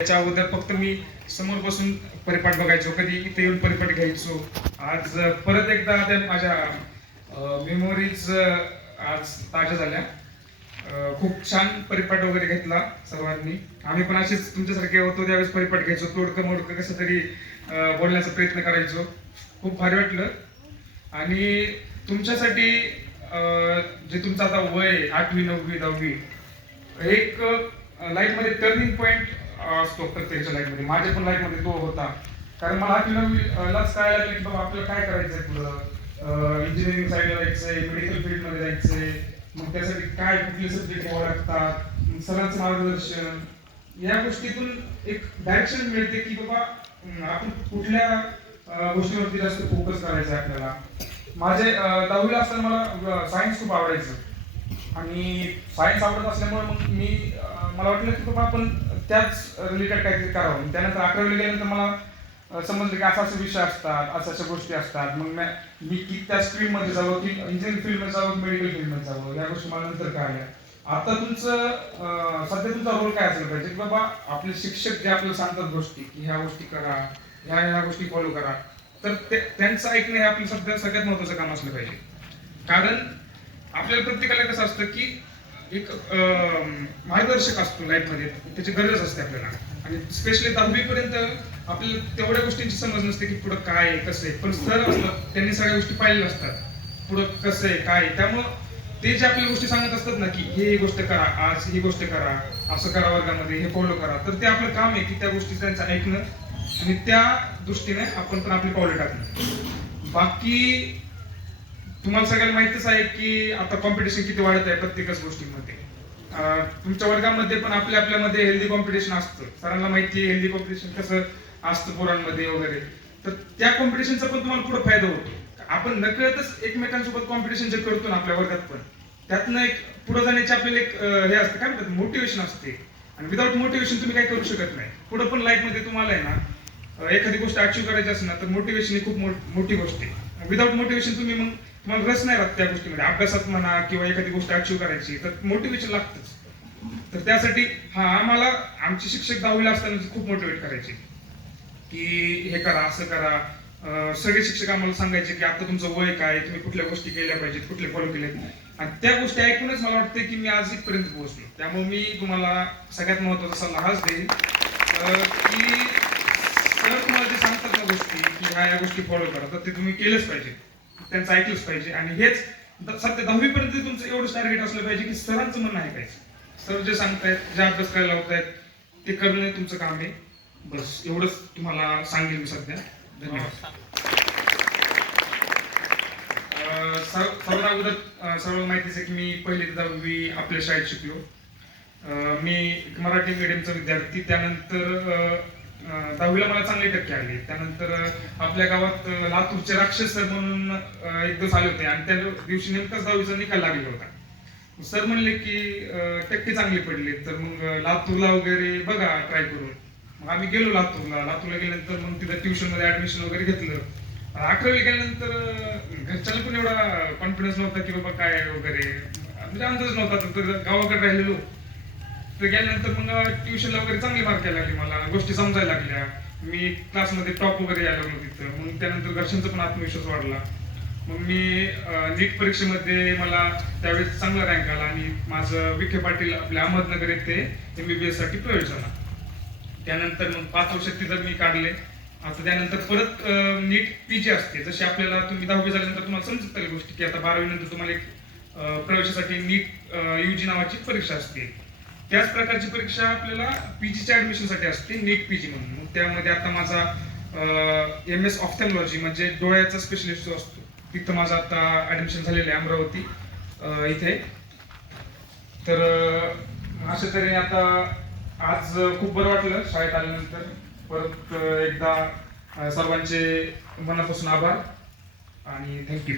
त्याच्या अगोदर फक्त मी समोर बसून परिपाठ बघायचो कधी इथे येऊन परिपाठ घ्यायचो. आज परत एकदा त्या माझ्या मेमोरीज आज ताज्या झाल्या. खूप छान परिपाठ वगैरे घेतला सर्वांनी. आम्ही पण असेच तुमच्यासारखे होतो त्यावेळेस परिपाठ घ्यायचो. तोडकं मोडकं कसं तरी बोलण्याचा प्रयत्न करायचो. खूप भारी वाटलं. आणि तुमच्यासाठी जे तुमचं आता वय आठवी नववी दहावी एक लाईफमध्ये टर्निंग पॉईंट असतो प्रत्येकाच्या लाईफमध्ये माझ्या पण लाईफमध्ये तो होता. कारण मला आठवी नववी लाच लागलं की बाबा आपल्याला काय करायचंय पुढं? इंजिनिअरिंग साईडला जायचंय मेडिकल फील्डमध्ये जायचंय. मग त्यासाठी काय कुठले सब्जेक्ट घ्यावे लागतात? सरांचं मार्गदर्शन. या गोष्टीतून एक डायरेक्शन मिळते की बाबा आपण कुठल्या गोष्टीवरती जास्त फोकस करायचा आहे आपल्याला? माझे दहावीला असताना मला सायन्स खूप आवडायचं. आणि सायन्स आवडत असल्यामुळे मग मी मला वाटलं की बाबा आपण त्याच रिलेटेड काहीतरी करावं. त्यानंतर अकरावी गेल्यानंतर मला समजलं की असा असे विषय असतात अशा अशा गोष्टी असतात. मग मी मी की त्या स्ट्रीममध्ये जावं की इंजिनिअरिंग फील्डमध्ये जावं मेडिकल फील्डमध्ये जावं या गोष्टी मला नंतर कळल्या. आता तुमचं सध्या तुमचा रोल काय असेल पाहिजे? की बाबा आपले शिक्षक जे आपल्याला सांगतात गोष्टी की ह्या गोष्टी करा ह्या ह्या गोष्टी फॉलो करा तर ते त्यांचं ऐकणं हे आपलं सध्या सगळ्यात महत्वाचं काम असलं पाहिजे. कारण आपल्याला प्रत्येकाला कसं असतं की एक मार्गदर्शक असतो लाईफमध्ये. त्याची गरज असते आपल्याला. आणि स्पेशली दहावीपर्यंत आपल्याला तेवढ्या गोष्टींची समज नसते की पुढं काय आहे कसं आहे. पण सर असतात त्यांनी सगळ्या गोष्टी पाहिलेल्या असतात. पुढं कसं आहे काय आहे. त्यामुळं ते जे आपल्या गोष्टी सांगत असतात ना की हे गोष्ट करा आज ही गोष्ट करा असं करा वर्गामध्ये हे फॉलो करा तर ते आपलं काम आहे की त्या गोष्टी त्यांचं ऐकणं आणि त्या दृष्टीने आपण पण आपली पावले टाकणं. बाकी तुम्हाला सगळ्यांना माहितच आहे की आता कॉम्पिटिशन किती वाढत आहे प्रत्येकच गोष्टीमध्ये. तुमच्या वर्गामध्ये पण आपल्या आपल्यामध्ये हेल्दी कॉम्पिटिशन असतं. सरांना माहिती आहे हेल्दी कॉम्पिटिशन कसं असतं पोरांमध्ये वगैरे. तर त्या कॉम्पिटिशनचा पण तुम्हाला पुढे फायदा होतो. आपण नकळतच एकमेकांसोबत कॉम्पिटिशन जे करतो ना आपल्या वर्गात पण त्यातनं एक पुढे जाण्याची आपल्याला एक हे असतं. काय म्हणतात? मोटिवेशन असते. आणि विदाउट मोटिवेशन तुम्ही काही करू शकत नाही. पुढे पण लाईफमध्ये तुम्हाला आहे ना एखादी गोष्ट अचीव्ह करायची असेल ना तर मोटिवेशन ही खूप मोठी गोष्ट आहे. विदाउट मोटिवेशन तुम्ही मग मग रस नाही राहत त्या गोष्टीमध्ये. अभ्यासात म्हणा किंवा एखादी गोष्ट अचीव्ह करायची तर मोटिवेशन लागतंच. तर त्यासाठी हा आम्हाला आमचे शिक्षक दहावीला असताना खूप मोटिवेट करायचे. की हे करा असं करा. सगळे शिक्षक आम्हाला सांगायचे की आता तुमचं वय काय तुम्ही कुठल्या गोष्टी केल्या पाहिजेत कुठले फॉलो केले आणि त्या गोष्टी ऐकूनच मला वाटतं की मी आज इथपर्यंत पोहोचलो. त्यामुळे मी तुम्हाला सगळ्यात महत्त्वाचा सल्ला हाच देईन. की सर तुम्हाला जे सांगतात ना गोष्टी की ह्या या गोष्टी फॉलो करा तर ते तुम्ही केलंच पाहिजे. त्यांचं ऐकलंच पाहिजे. आणि हेच सध्या दहावी पर्यंत तुमचं एवढंच टार्गेट असलं पाहिजे की सरांचं म्हणणं ऐकायचं. सर जे सांगतायत जे अभ्यास करायला लावतायत ते करणं तुमचं काम आहे. बस एवढंच तुम्हाला सांगेल मी सध्या. धन्यवाद. अं, सर्व अगोदर सर्व माहितीच आहे की मी पहिली ते दहावी आपल्या शाळेत शिकलो. मी मराठी मीडियमचा विद्यार्थी. त्यानंतर दहावीला मला चांगले टक्के आले. त्यानंतर आपल्या गावात लातूरचे राक्षस सर म्हणून एक दिवस आले होते आणि त्या दिवशी नेमकाच दहावीचा निकाल लागला होता. सर म्हणले की टक्के चांगले पडले. तर मग लातूरला वगैरे बघा ट्राय करून. मग आम्ही गेलो लातूरला. लातूरला गेल्यानंतर मग तिथं ट्युशनमध्ये ऍडमिशन वगैरे घेतलं. अकरावी गेल्यानंतर घरच्याला घरच्यांना पण एवढा कॉन्फिडन्स नव्हता की बाबा काय वगैरे. म्हणजे अंदाज नव्हता तर गावाकडे राहिलेलो. तिथे गेल्यानंतर मग ट्युशनला वगैरे चांगले मार्क यायला लागले मला. गोष्टी समजायला लागल्या. मी क्लासमध्ये टॉप वगैरे यायला लागलो तिथं. मग त्यानंतर घरच्यांचा पण आत्मविश्वास वाढला. मग मी नीट परीक्षेमध्ये मला त्यावेळेस चांगला रँक आला आणि माझं विखे पाटील आपल्या अहमदनगर येथे एम बी बी साठी प्रवेश झाला. त्यानंतर मग पाच वर्ष तिथं मी काढले. आता त्यानंतर परत नीट पीजी असते. जशी आपल्याला तुम्ही दहावी झाल्यानंतर तुम्हाला समजत गोष्टी की आता बारावी नंतर तुम्हाला एक प्रवेशासाठी नीट युजी नावाची परीक्षा असते. त्याच प्रकारची परीक्षा आपल्याला पीजीच्या ऍडमिशनसाठी असते नीट पीजी म्हणून. मग त्यामध्ये आता माझा एम एस ऑफ्थॅमॉलॉजी म्हणजे डोळ्याचा स्पेशलिस्ट जो असतो तिथं माझं आता ऍडमिशन झालेलं आहे अमरावती इथे. तर अशा तऱ्हेने आता आज खूप बरं वाटलं शाळेत आल्यानंतर. परत एकदा सर्वांचे मनापासून आभार आणि थँक्यू